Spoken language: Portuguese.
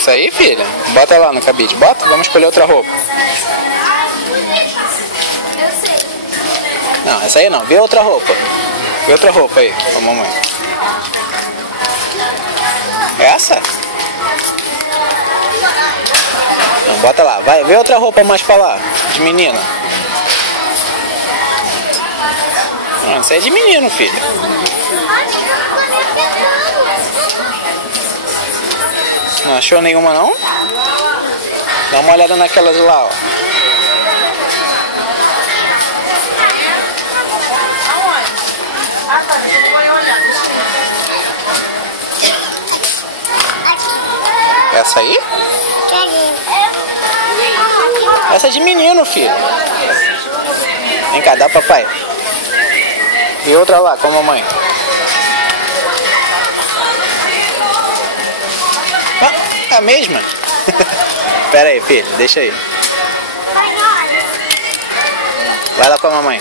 Essa aí, filha? Bota lá no cabide. Bota, vamos escolher outra roupa. Não, essa aí não. Vê outra roupa. Vê outra roupa aí, com a mamãe. Essa? Não, bota lá. Vai, vê outra roupa mais pra lá. De menina. Não, essa é de menino, filho. Não achou nenhuma, não? Dá uma olhada naquelas lá, ó. Essa aí? Essa é de menino, filho. Vem cá, dá papai. E outra lá, com a mamãe. Ah, é a mesma? Pera aí, filho, deixa aí. Vai lá com a mamãe.